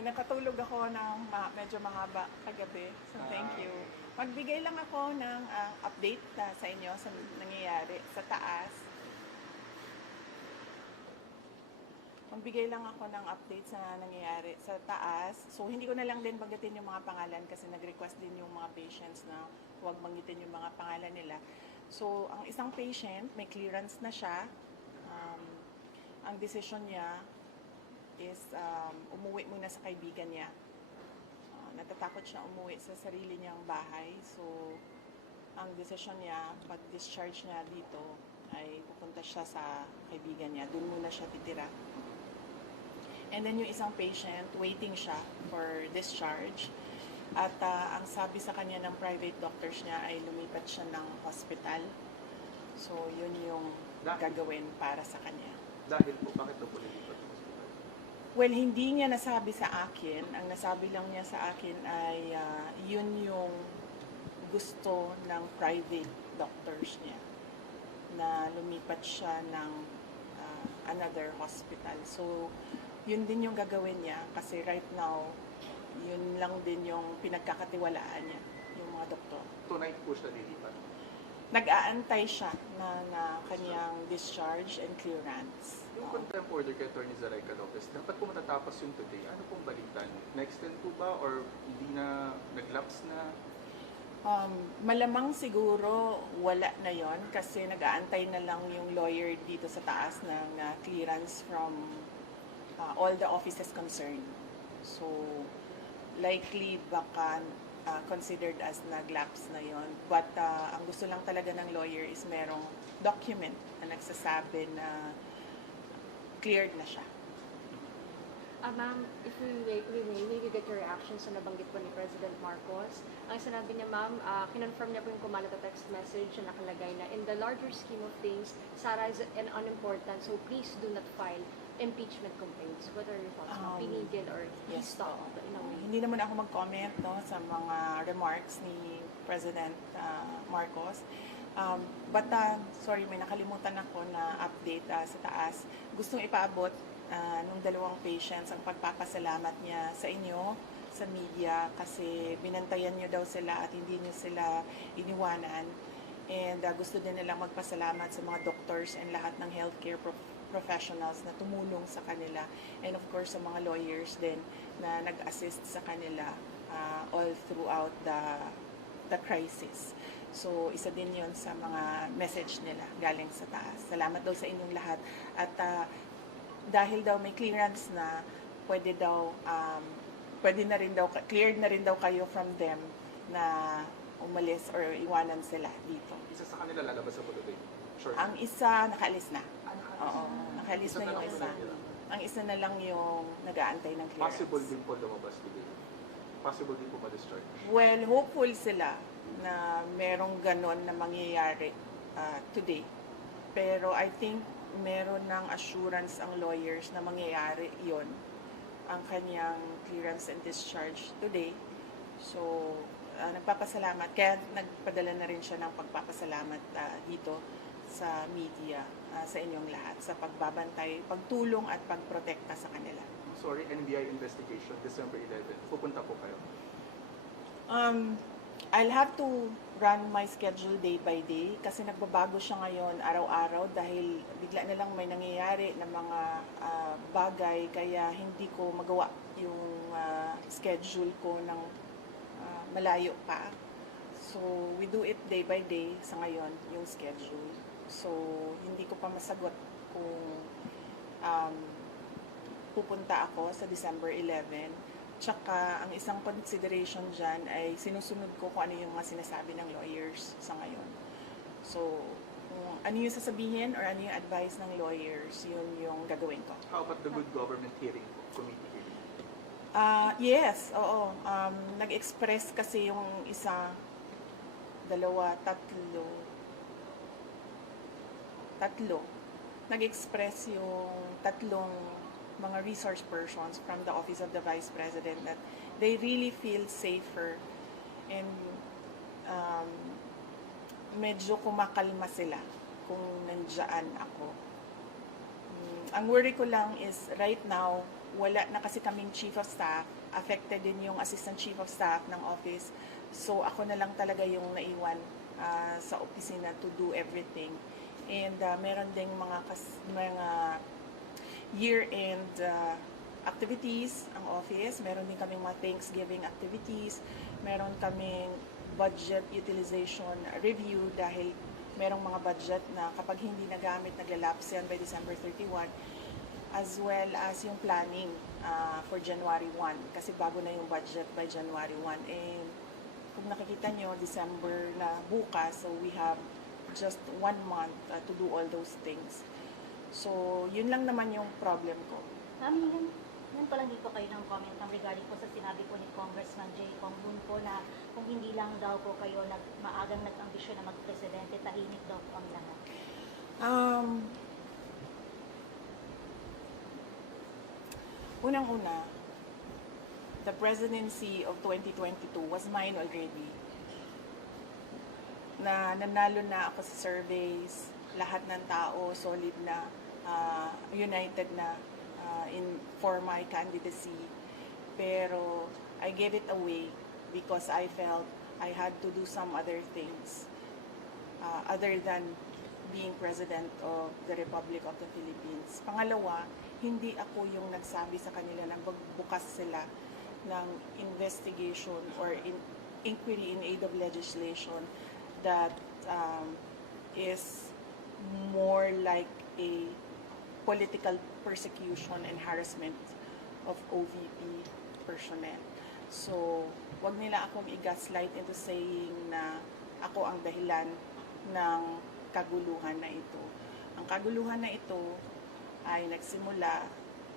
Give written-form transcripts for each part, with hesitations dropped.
nakatulog ako ng medyo mahaba kagabi. So, thank you. Magbigay lang ako ng update sa inyo sa nangyayari sa taas. Magbigay lang ako ng update sa nangyayari sa taas. So, hindi ko na lang din banggitin yung mga pangalan kasi nag-request din yung mga patients na huwag banggitin yung mga pangalan nila. So, ang isang patient, may clearance na siya. Ang decision niya is umuwi muna sa kaibigan niya. Natatakot siya umuwi sa sarili niyang bahay. So, ang decision niya, pag-discharge niya dito, ay pupunta siya sa kaibigan niya. Doon muna siya titira. And then yung isang patient, waiting siya for discharge. At ang sabi sa kanya ng private doctors niya ay lumipat siya ng hospital. So, yun yung gagawin para sa kanya. Dahil po, bakit po lumipat ng hospital? Well, hindi niya nasabi sa akin. Ang nasabi lang niya sa akin ay yun yung gusto ng private doctors niya na lumipat siya ng another hospital. So, yun din yung gagawin niya kasi right now, yun lang din yung pinagkakatiwalaan niya, yung mga doktor. Tonight po siya lilipat. Nag-aantay siya na kanyang discharge and clearance. Yung contempt order kay Atty. Zaraika Lopez, dapat po matatapos yung today. Ano pong balitan? Na-extend po ba or hindi na, nag-lapse na? Malamang siguro wala na yon kasi nag-aantay na lang yung lawyer dito sa taas ng clearance from all the offices concerned. So, likely baka considered as nag-lapse na yon. But ang gusto lang talaga ng lawyer is merong document na nagsasabi na cleared na siya. Ma'am, if we may maybe get your reaction sa nabanggit po ni President Marcos. Ang sinabi niya, ma'am, kinonfirm niya po yung kumalat na text message na nakalagay na in the larger scheme of things, Sara is an unimportant, so please do not file impeachment complaints. What are your thoughts? Pinigil or stop in a way? Hindi naman ako mag-comment sa mga remarks ni President Marcos. But sorry, may nakalimutan ako na update sa taas. Gustong ipaabot nung dalawang patients ang pagpapasalamat niya sa inyo, sa media, kasi binantayan niyo daw sila at hindi niyo sila iniwanan. And gusto din nilang magpasalamat sa mga doctors and lahat ng healthcare professionals na tumulong sa kanila. And of course, sa mga lawyers din na nag-assist sa kanila all throughout the crisis. So, isa din yon sa mga message nila galing sa taas. Salamat daw sa inyong lahat. At dahil daw may clearance na, pwede na rin daw, cleared na rin daw kayo from them na umalis or iwanan sila dito. Isa sa kanila lalabas sa today? Sure. Ang isa, nakaalis na. Oo, nakaalis na yung isa. Nila. Ang isa na lang yung nag-aantay ng clearance. Possible din po lumabas today. Possible din po ma-discharge. Well, hopeful sila na merong ganon na mangyayari today. Pero I think meron ng assurance ang lawyers na mangyayari yon ang kanyang clearance and discharge today. So, nagpapasalamat. Kaya nagpadala na rin siya ng pagpapasalamat dito sa media, sa inyong lahat, sa pagbabantay, pagtulong at pagprotekta sa kanila. Sorry, NBI investigation, December 11. Pupunta po kayo. I'll have to run my schedule day by day kasi nagbabago siya ngayon araw-araw dahil bigla na lang may nangyayari na mga bagay kaya hindi ko magawa yung schedule ko ng malayo pa. So, we do it day by day sa ngayon, yung schedule. So, hindi ko pa masagot kung pupunta ako sa December 11. Tsaka, ang isang consideration dyan ay sinusunod ko kung ano yung mga sinasabi ng lawyers sa ngayon. So, kung ano yung sasabihin or ano yung advice ng lawyers, yun yung gagawin ko. How about the good government hearing po, committee hearing? Yes, oo. Nag-express kasi yung isa, dalawa, tatlo. Nag-express yung tatlong mga resource persons from the Office of the Vice President that they really feel safer and medyo kumakalma sila kung nandiyan ako. Ang worry ko lang is right now, wala na kasi kaming chief of staff, affected din yung assistant chief of staff ng office. So ako na lang talaga yung naiwan sa opisina to do everything. And meron ding mga year-end activities ang office. Meron din kaming mga Thanksgiving activities. Meron kaming budget utilization review dahil merong mga budget na kapag hindi nagamit, naglalapse yan by December 31. As well as yung planning for January 1. Kasi bago na yung budget by January 1. And kung nakikita nyo, December na bukas, so we have just 1 month to do all those things. So, yun lang naman yung problem ko. Ma'am, yan pa lang dito kayo ng comment regarding po sa sinabi po ni Congressman Jay Kong Moon po na kung hindi lang daw po kayo maagang nag-ambisyon na magpresidente, tahimik daw po ang lahat. Unang-una, the presidency of 2022 was mine already. Na nanalo na ako sa surveys, lahat ng tao solid na, united na for my candidacy. Pero I gave it away because I felt I had to do some other things other than being President of the Republic of the Philippines. Pangalawa, hindi ako yung nagsabi sa kanila na magbukas sila ng investigation or inquiry in aid of legislation that is more like a political persecution and harassment of OVP personnel. So, wag nila akong i-gaslight into saying na ako ang dahilan ng kaguluhan na ito. Ang kaguluhan na ito ay nagsimula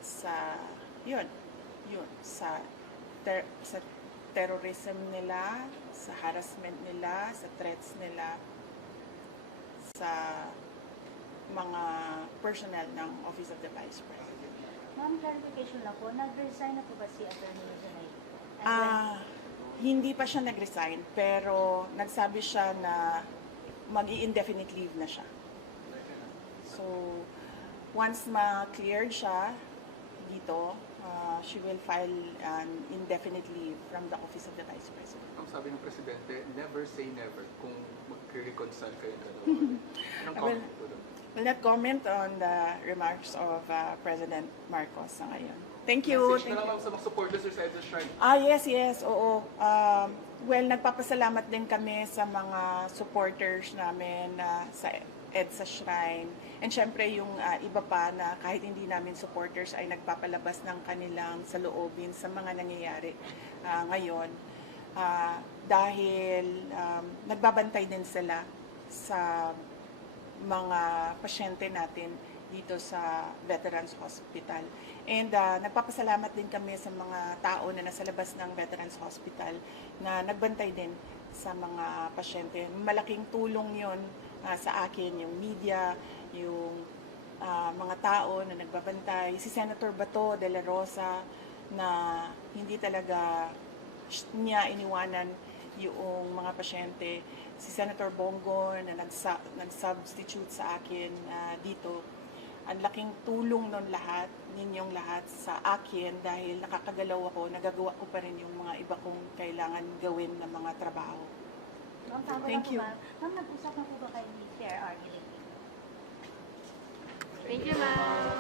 sa sa terrorism nila, sa harassment nila, sa threats nila sa mga personnel ng Office of the Vice President. Ma'am, clarification lang po, nag-resign na po ba si Atty. Zanay? Hindi pa siya nag-resign, pero nagsabi siya na mag-i-indefinite leave na siya. So, once ma-cleared siya dito, she will file an indefinite leave from the Office of the Vice President. Ang sabi ng Presidente, never say never kung mag-reconcile kayo dalawa. Anong comment po doon? Will not comment on the remarks of President Marcos sa ngayon. Thank you. Message na lang sa mga supporters sa EDSA Shrine. Yes, oo. Well, nagpapasalamat din kami sa mga supporters namin sa EDSA Shrine. And syempre yung iba pa na kahit hindi namin supporters ay nagpapalabas ng kanilang saloobin sa mga nangyayari ngayon. Dahil nagbabantay din sila sa mga pasyente natin dito sa Veterans Hospital. And nagpapasalamat din kami sa mga tao na nasa labas ng Veterans Hospital na nagbantay din sa mga pasyente. Malaking tulong yon sa akin, yung media, yung mga tao na nagbabantay. Si Senator Bato de la Rosa na hindi talaga niya iniwanan yung mga pasyente. Si Senator Bongo na nag-substitute sa akin dito. Ang laking tulong nun lahat, ninyong lahat sa akin dahil nakakagalaw ako, nagagawa ko pa rin yung mga iba kong kailangan gawin na mga trabaho. Ma'am, tama Thank na po you. ba? Ma'am, nag-usap na po ba kayo ni Chair Arnie? Thank you, ma'am.